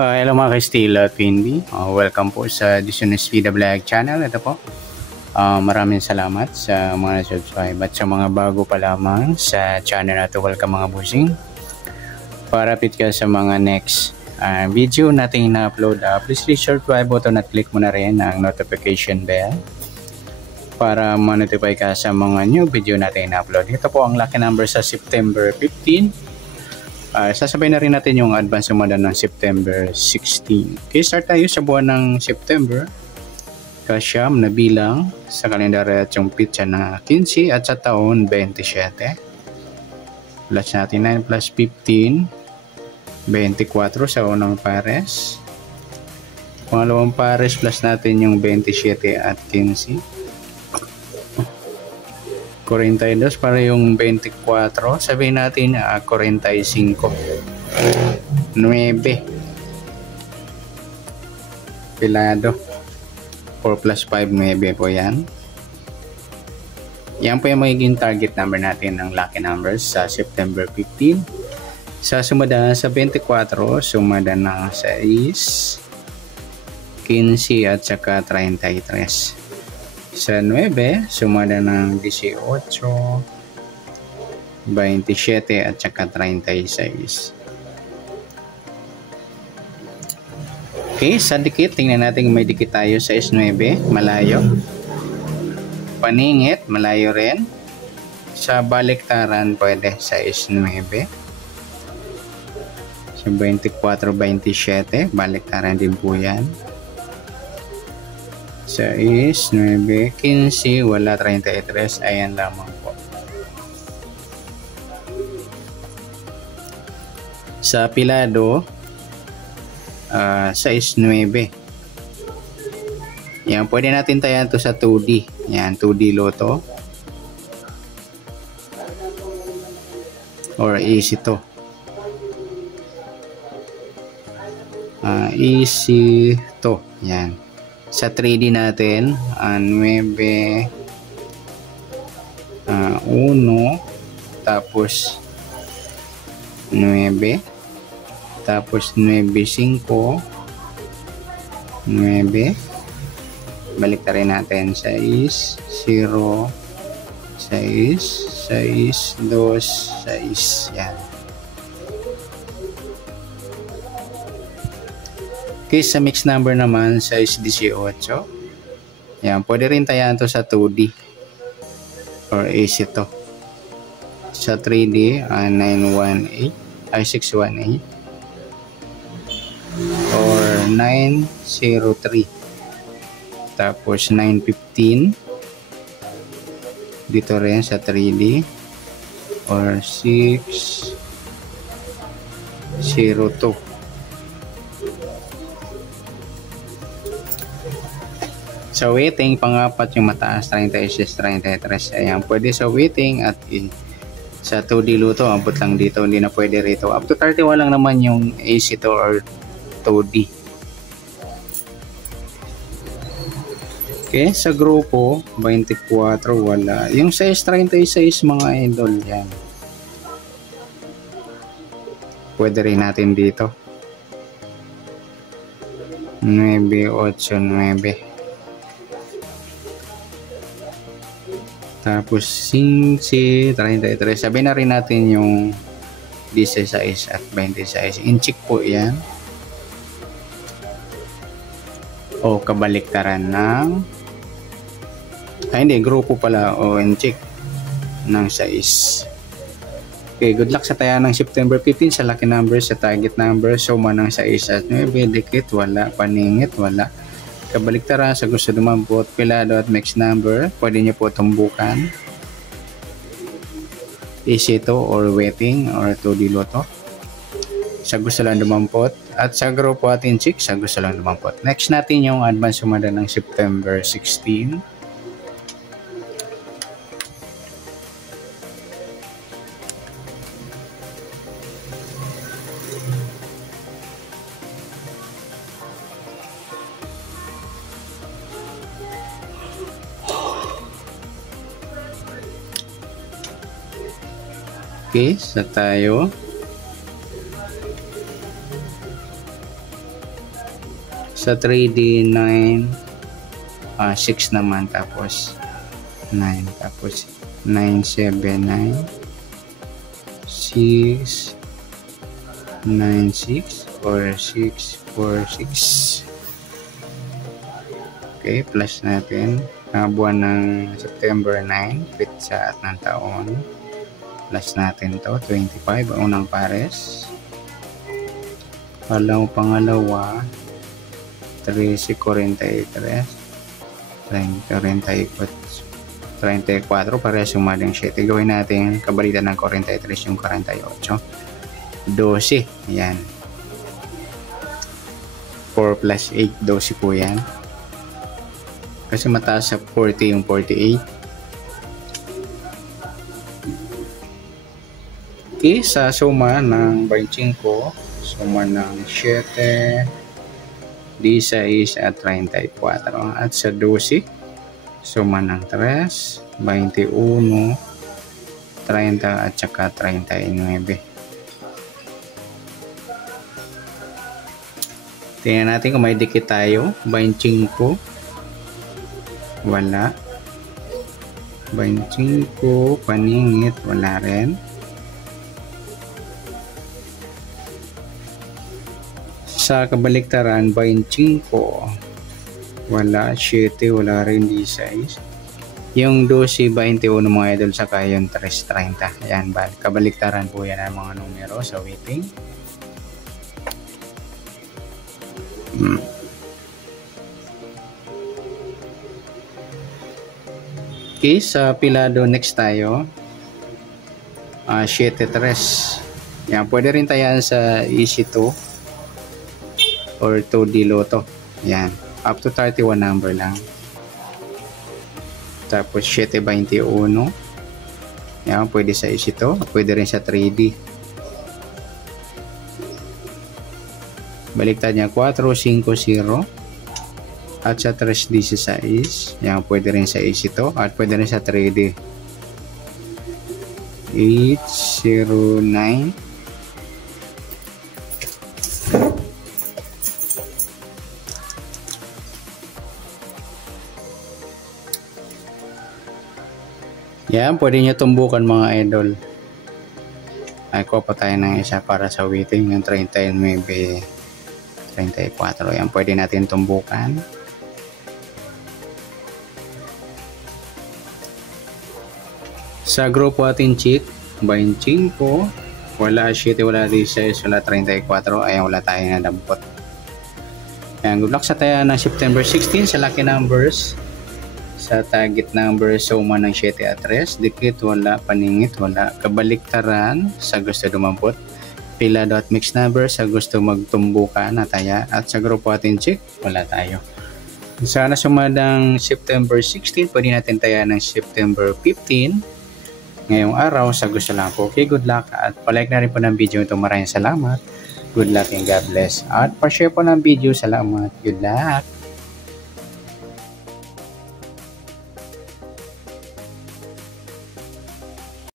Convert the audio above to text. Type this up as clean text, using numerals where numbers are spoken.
Hello mga ka-Stila at Windy. Welcome po sa Dishonest Vida Vlog channel. Ito po. Maraming salamat sa mga subscribe at sa mga bago pa lamang sa channel na ito. Welcome mga busing. Para update ka sa mga next video natin na-upload, please hit subscribe button at click mo na rin ang notification bell para ma-notify ka sa mga new video natin na-upload. Ito po ang lucky number sa September 15. Sasabay na rin natin yung advance sumada ng September 16. Okay, start tayo sa buwan ng September. Kasyam na bilang sa kalendaryo at yung pitsa na 15 at sa taon 27. Plus natin 9 plus 15, 24 sa unang pares. Pangalawang pares plus natin yung 27 at 15. 42 para yung 24. Sabihin natin 45. 9. Pilado. 4 plus 5, 9 po yan. Yan po yung magiging target number natin ng lucky numbers sa September 15. Sa sumada sa 24, sumada na 6, 15 at saka 33. Sa 9, sumada ng 18, 27 at saka 36. Okay, sa dikit, tingnan natin may dikit tayo sa 9, malayo. Paningit, malayo rin. Sa baliktaran, pwede sa 9. Sa 24, 27, baliktaran din po yan. 6, 9, 15, wala 33, ayan lamang po. Sa pilado, 6, 9. Yan, pwede natin tayan to sa 2D. Yan, 2D loto. Or easy to. Easy to. Yan. Sa 3D natin, 9, 1, tapos 9, tapos 9, 5, 9, balik na rin natin, 6, 0, 6, 6, 2, 6, yan. Okay, sa mixed number naman, 6, 18. Yan, pwede rin tayan to sa 2D. Or easy to. Sa 3D, 918. Ay, 618. Or 903. Tapos 915. Dito rin sa 3D. Or 602. Sa waiting, pangapat yung mataas, 36, 33. Ayan, pwede sa waiting at sa 2D luto, abot lang dito, hindi na pwede rito. Up to 31 lang naman yung AC to or 2D. Okay, sa grupo, 24, wala. Yung size 36, mga idol, yan. Pwede rin natin dito. 9, 8, 9. Tapos 15, 33. Sabihin na rin natin yung 16 at 26. Inchik po yan. O kabaliktaran ng hindi, grupo pala. O inchik ng 6. Okay, good luck sa taya ng September 15 sa lucky number, sa target number. Suma ng 6 at 9. Dikit, wala. Paningit, wala. Kabaliktaran sa gusto dumampot, pilado at mixed number, pwede nyo po tumbukan. Easy to or waiting or 2D loto. Sa gusto lang dumampot. At sa grupo at inchik, sa gusto lang dumampot. Next natin yung advance sumada ng September 16. Okay, sa tayo. Sa 3D 9, 6 naman, tapos 9, tapos 9, 7, 9, 6, 9, 6, 4, 6, 4, 6. Okay, plus natin buwan ng September 9, pitsa at ng taon. Plus natin to 25, unang pares. Pangalawa 13, 43, 34, para sumadang 7. Gawin natin kabalitan ng 43 yung 48. 12, ayan. 4 plus 8, 12 po yan. Kasi mataas sa 40 yung 48. Okay, sa suma ng 25, suma ng 7, 16 at 34. At sa 12, suma ng 3, 21, 30 at saka 39. Tingnan natin kung may dikit tayo. 25, wala. 25, paningit, wala rin. Sa kabaliktaran, 25, wala. 7, wala rin. 16. Yung 12, 21 mga idol, saka yung 3, 30. Ayan, kabaliktaran po yan ang mga numero sa waiting. Okay, sa pilado next tayo. 7, 3. Yan, pwede rin tayo sa easy 2 or 2D Lotto. Yan, up to 31 number lang. Tapos 7, 21. Yan, pwede sa easy 2, pwede rin sa 3D. Baliktad niya 4, 5, 0. At sa 3, 16. Yan, pwede rin sa easy 2 at pwede rin sa 3D. 8, 0, 9. Yan, pwede nyo tumbukan mga idol. Ay, kuha pa tayo ng isa para sa waiting. Yung 30, maybe 34. Yan, pwede natin tumbukan. Sa grupo ating cheat, 25, wala 7, wala 16, wala 34. Ayan, wala tayo na dampot. Ayan, good luck sa tayo ng September 16 sa lucky numbers. Sa target number, suma ng 7 at 3. Dikit, wala. Paningit, wala. Kabaliktaran, sa gusto dumampot. Pilado at mixed number, sa gusto magtumbukan na taya. At sa grupo ating cheat, wala tayo. Sana sumadang September 16, pwede natin taya ng September 15. Ngayong araw, sa gusto lang po. Okay, good luck. At palike na rin po ng video ito. Maraming salamat. Good luck and God bless. At pa-share po ng video. Salamat. Good luck.